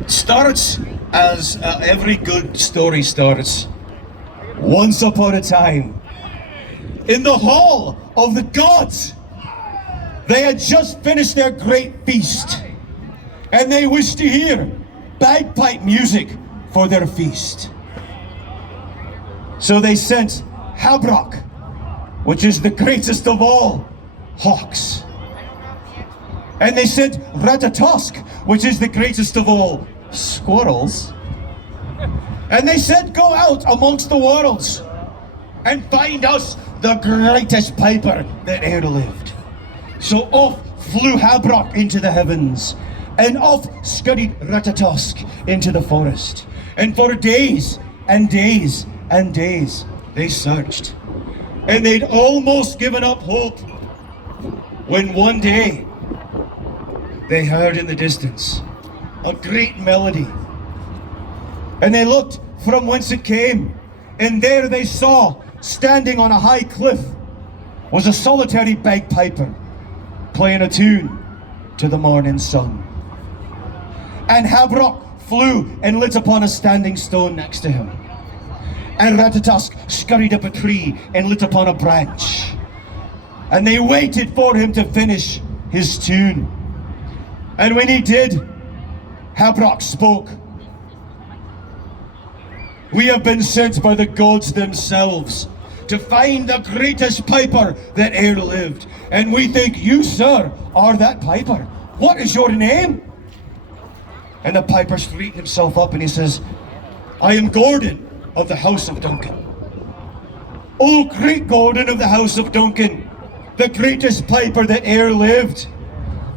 It starts as every good story starts. Once upon a time, in the hall of the gods, they had just finished their great feast, and they wished to hear bagpipe music for their feast. So they sent Habrock, which is the greatest of all hawks. And they sent Ratatosk, which is the greatest of all squirrels. And they said, go out amongst the worlds and find us the greatest piper that e'er lived. So off flew Habrock into the heavens, and off scurried Ratatosk into the forest. And for days and days and days they searched. And they'd almost given up hope when one day they heard in the distance a great melody. And they looked from whence it came, and there they saw, standing on a high cliff, was a solitary bagpiper playing a tune to the morning sun. And Habrock flew and lit upon a standing stone next to him. And Ratatosk scurried up a tree and lit upon a branch. And they waited for him to finish his tune. And when he did, Habrock spoke. We have been sent by the gods themselves to find the greatest piper that e'er lived. And we think you, sir, are that piper. What is your name? And the piper straightened himself up and he says, I am Gordon of the House of Duncan. Oh, great Gordon of the House of Duncan, the greatest piper that e'er lived.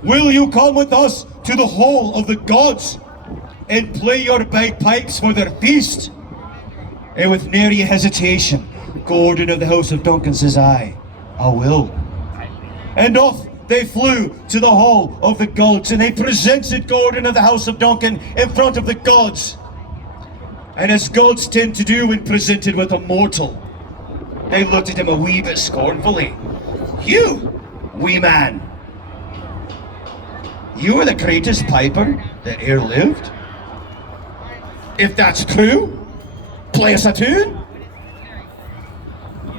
Will you come with us to the hall of the gods and play your bagpipes for their feast? And with nary hesitation, Gordon of the House of Duncan says, I will. And off they flew to the hall of the gods, and they presented Gordon of the House of Duncan in front of the gods. And as gods tend to do when presented with a mortal, they looked at him a wee bit scornfully. You, wee man, you are the greatest piper that e'er lived? If that's true, play us a tune.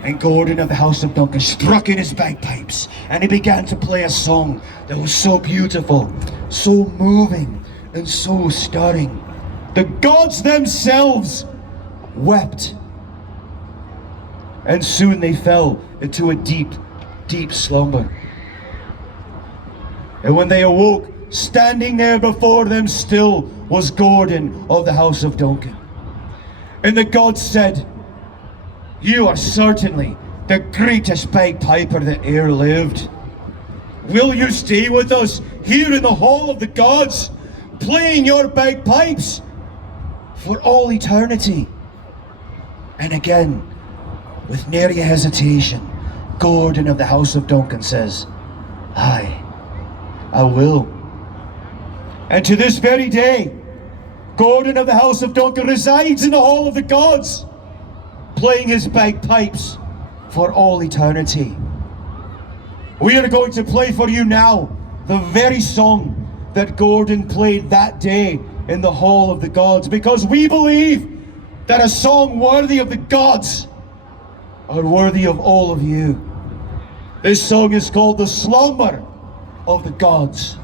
And Gordon of the House of Duncan struck in his bagpipes, and he began to play a song that was so beautiful, so moving, and so stirring. The gods themselves wept. And soon they fell into a deep, deep slumber. And when they awoke, standing there before them still was Gordon of the House of Duncan. And the gods said, you are certainly the greatest bagpiper that e'er lived. Will you stay with us here in the hall of the gods, playing your bagpipes for all eternity? And again, with nary hesitation, Gordon of the House of Duncan says, I will. And to this very day, Gordon of the House of Duncan resides in the hall of the gods, playing his bagpipes for all eternity. We are going to play for you now the very song that Gordon played that day in the hall of the gods, because we believe that a song worthy of the gods are worthy of all of you. This song is called The Slumber of the Gods.